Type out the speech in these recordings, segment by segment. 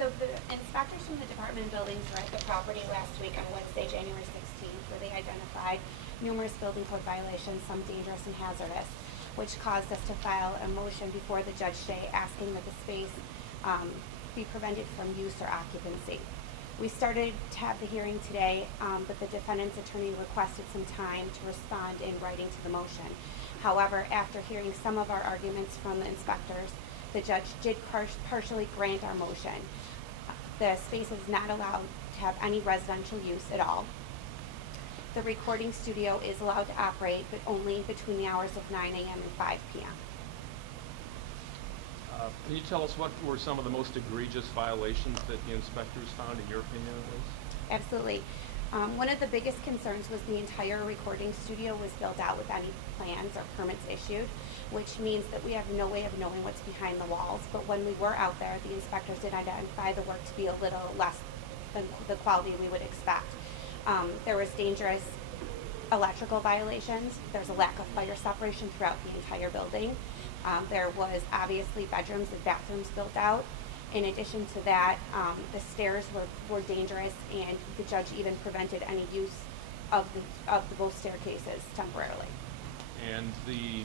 So the inspectors from the Department of Buildings were at the property last week on Wednesday, January 16th, where they identified numerous building code violations, some dangerous and hazardous, which caused us to file a motion before the judge today asking that the space be prevented from use or occupancy. We started to have the hearing today, but the defendant's attorney requested some time to respond in writing to the motion. However, after hearing some of our arguments from the inspectors, the judge did partially grant our motion. The space is not allowed to have any residential use at all. The recording studio is allowed to operate, but only between the hours of 9 a.m. and 5 p.m. Can you tell us what were some of the most egregious violations that the inspectors found, in your opinion, at least? Absolutely. One of the biggest concerns was the entire recording studio was built out with any plans or permits issued, which means that we have no way of knowing what's behind the walls. But when we were out there, the inspectors did identify the work to be a little less than the quality we would expect. There was dangerous electrical violations. There's a lack of fire separation throughout the entire building. There was obviously bedrooms and bathrooms built out. In addition to that, the stairs were dangerous, and the judge even prevented any use of both staircases temporarily. And the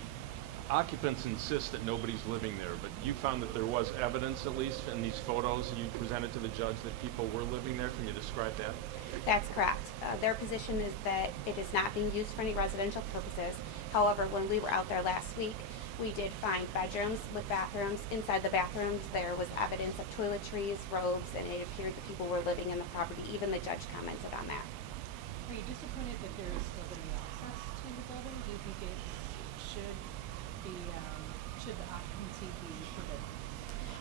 occupants insist that nobody's living there, but you found that there was evidence, at least in these photos you presented to the judge, that people were living there. Can you describe that? That's correct. Their position is that it is not being used for any residential purposes. However, when we were out there last week, we did find bedrooms with bathrooms. Inside the bathrooms, there was evidence of toiletries, robes, and it appeared that people were living in the property. Even the judge commented on that. Are you disappointed that there is nobody access to the building? Do you think it should the occupancy be forbidden?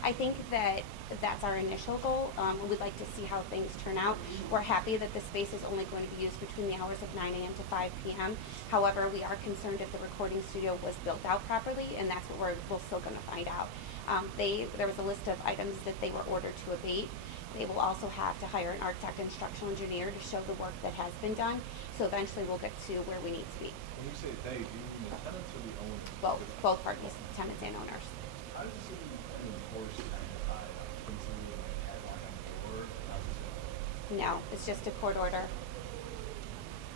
I think that that's our initial goal. We'd like to see how things turn out. We're happy that the space is only going to be used between the hours of 9 a.m. to 5 p.m. However, we are concerned if the recording studio was built out properly, and that's what we're still going to find out. There was a list of items that they were ordered to abate. They will also have to hire an architect and structural engineer to show the work that has been done. So eventually we'll get to where we need to be. When you say they, do you mean the tenants or the owners? Both parties, tenants and owners. How does the city enforce identify occupancy and like padlock on the door? How's this work? No, it's just a court order.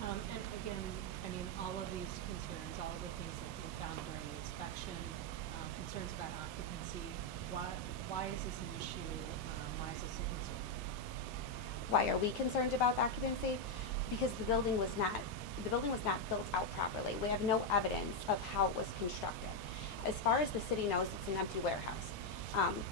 And again, I mean, all of these concerns, all of the things that we found during the inspection, concerns about occupancy, why is this an issue? Why is this a concern? Why are we concerned about occupancy? Because the building was not built out properly. We have no evidence of how it was constructed. As far as the city knows, it's an empty warehouse.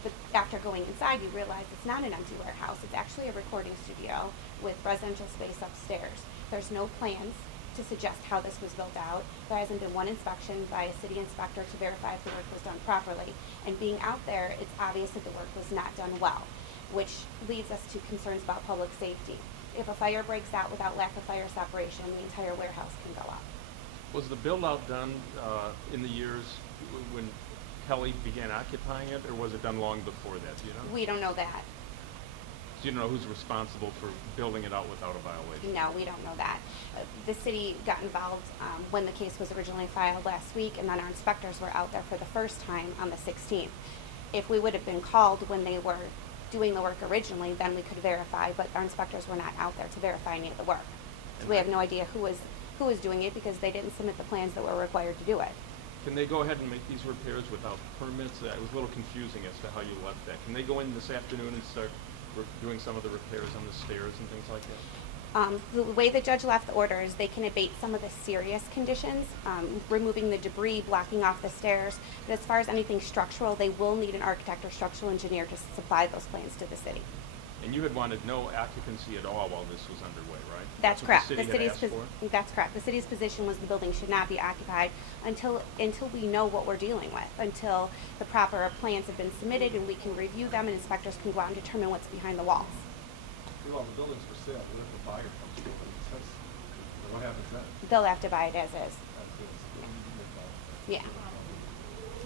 But after going inside, you realize it's not an empty warehouse. It's actually a recording studio with residential space upstairs. There's no plans to suggest how this was built out. There hasn't been one inspection by a city inspector to verify if the work was done properly. And being out there, it's obvious that the work was not done well, which leads us to concerns about public safety. If a fire breaks out without lack of fire separation, the entire warehouse can go up. Was the build-out done in the years when Kelly began occupying it, or was it done long before that? Do you know? We don't know that. Do you know who's responsible for building it out without a violation? No, we don't know that. The city got involved when the case was originally filed last week, and then our inspectors were out there for the first time on the 16th. If we would have been called when they were doing the work originally, then we could verify, but our inspectors were not out there to verify any of the work. So we have no idea who was doing it because they didn't submit the plans that were required to do it. Can they go ahead and make these repairs without permits? It was a little confusing as to how you left that. Can they go in this afternoon and start doing some of the repairs on the stairs and things like that? The way the judge left the order is they can abate some of the serious conditions, removing the debris, blocking off the stairs. But as far as anything structural, they will need an architect or structural engineer to supply those plans to the city. And you had wanted no occupancy at all while this was underway, right? That's correct. What the city had asked for? That's correct. The city's position was the building should not be occupied until we know what we're dealing with, until the proper plans have been submitted and we can review them and inspectors can go out and determine what's behind the walls. Well, the building's for sale. What if the buyer comes to it? What happens then? They'll have to buy it as is. Yeah.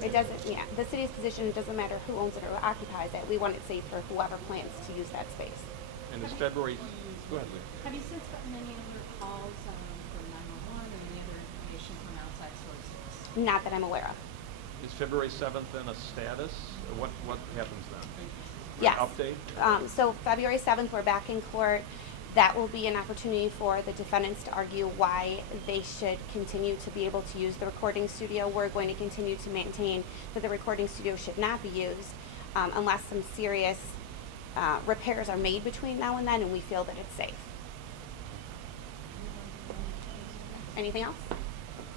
It doesn't, yeah. The city's position, it doesn't matter who owns it or occupies it. We want it safe for whoever plans to use that space. And it's February, go ahead, Lee. Have you since gotten any other calls from 911 or any other information from outside sources? Not that I'm aware of. Is February 7th then a status? What happens then? Yes. update? So February 7th, we're back in court. That will be an opportunity for the defendants to argue why they should continue to be able to use the recording studio. We're going to continue to maintain that the recording studio should not be used unless some serious repairs are made between now and then and we feel that it's safe. Anything else?